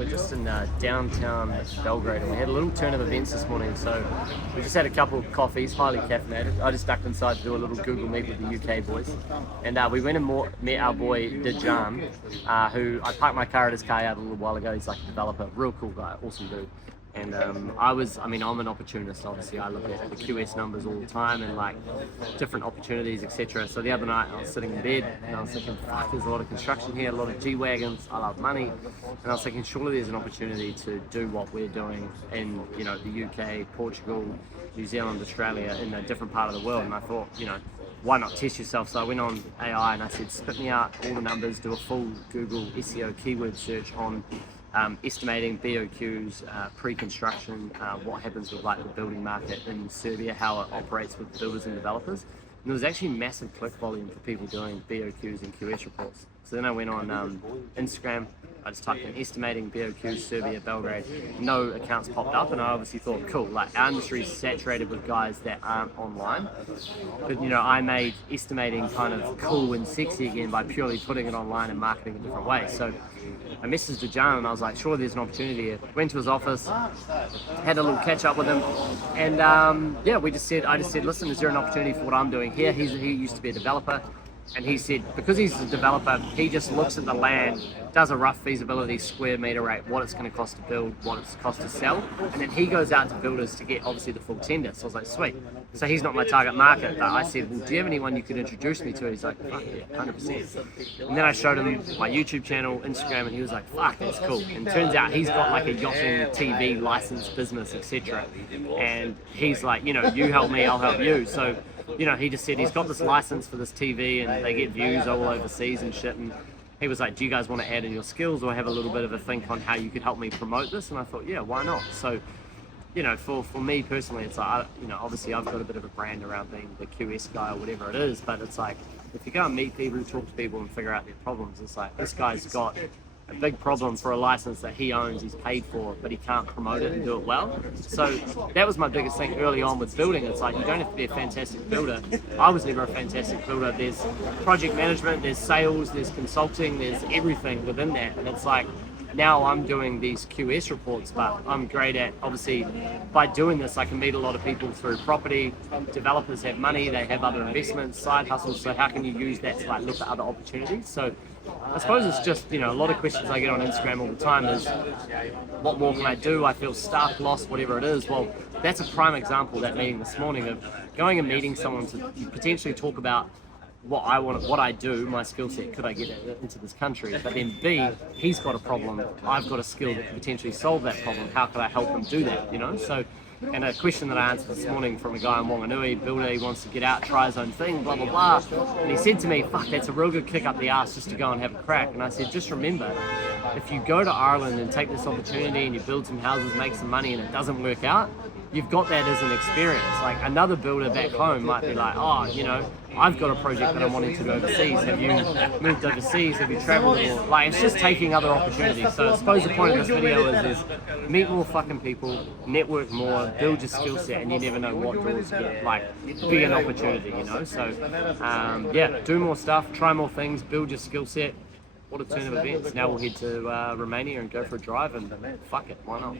we're just in downtown Belgrade, and we had a little turn of events this morning. So we just had a couple of coffees, highly caffeinated. I just ducked inside to do a little Google Meet with the UK boys, and we went and met our boy Dejan, who I parked my car at his car out a little while ago. He's like a developer, real cool guy, awesome dude. And I'm an opportunist, obviously. I look at the QS numbers all the time and like different opportunities, etc. So the other night I was sitting in bed and I was thinking, fuck, there's a lot of construction here, a lot of G-Wagons, I love money. And I was thinking, surely there's an opportunity to do what we're doing in, you know, the UK, Portugal, New Zealand, Australia, in a different part of the world. And I thought, you know, why not test yourself? So I went on AI and I said, spit me out all the numbers, do a full Google SEO keyword search on estimating BOQs, pre-construction, what happens with like the building market in Serbia, how it operates with builders and developers. And there was actually massive click volume for people doing BOQs and QS reports. So then I went on Instagram, I just typed in estimating BOQs, Serbia, Belgrade. No accounts popped up, and I obviously thought, cool, like our industry is saturated with guys that aren't online. But you know, I made estimating kind of cool and sexy again by purely putting it online and marketing a different way. So I messaged Dejan and I was like, sure, there's an opportunity here. Went to his office, had a little catch up with him, and yeah, I just said, listen, is there an opportunity for what I'm doing here? He used to be a developer. And he said, because he's a developer, he just looks at the land, does a rough feasibility square meter rate, what it's going to cost to build, what it's cost to sell, and then he goes out to builders to get obviously the full tender. So I was like, sweet. So he's not my target market, but I said, well, do you have anyone you could introduce me to? He's like, fuck yeah, 100%. And then I showed him my YouTube channel, Instagram, and he was like, fuck, that's cool. And it turns out he's got like a yachting TV license business, etc. And he's like, you know, you help me, I'll help you. So you know, he just said he's got this license for this TV and they get views all overseas and shit. And he was like, do you guys want to add in your skills or have a little bit of a think on how you could help me promote this? And I thought, yeah, why not? So, you know, for me personally, it's like, you know, obviously I've got a bit of a brand around being the QS guy or whatever it is, but it's like, if you go and meet people, talk to people and figure out their problems, it's like, this guy's got a big problem for a license that he owns, he's paid for, but he can't promote it and do it well. So that was my biggest thing early on with building. It's like, you don't have to be a fantastic builder. I was never a fantastic builder. There's project management, there's sales, there's consulting, there's everything within that. And it's like, now I'm doing these QS reports, but I'm great at, obviously, by doing this, I can meet a lot of people through property. Developers have money, they have other investments, side hustles, so how can you use that to like look at other opportunities? So I suppose it's just, you know, a lot of questions I get on Instagram all the time is, what more can I do? I feel stuck, lost, whatever it is. Well, that's a prime example, that meeting this morning, of going and meeting someone to potentially talk about what I want, what I do, my skill set, could I get it into this country? But then B, he's got a problem, I've got a skill that could potentially solve that problem. How could I help him do that, you know? So, and a question that I answered this morning from a guy in Wanganui, builder, he wants to get out, try his own thing, blah, blah, blah. And he said to me, fuck, that's a real good kick up the ass just to go and have a crack. And I said, just remember, if you go to Ireland and take this opportunity and you build some houses, make some money, and it doesn't work out, you've got that as an experience. Like, another builder back home might be like, oh, you know, I've got a project that I'm wanting to go overseas. Have you moved overseas? Have you traveled? Or, like, it's just taking other opportunities. So I suppose the point of this video is meet more fucking people, network more, build your skill set, and you never know what doors get, like, be an opportunity, you know? So, yeah, do more stuff, try more things, build your skill set. What a turn of events. Now we'll head to Romania and go for a drive, and fuck it, why not?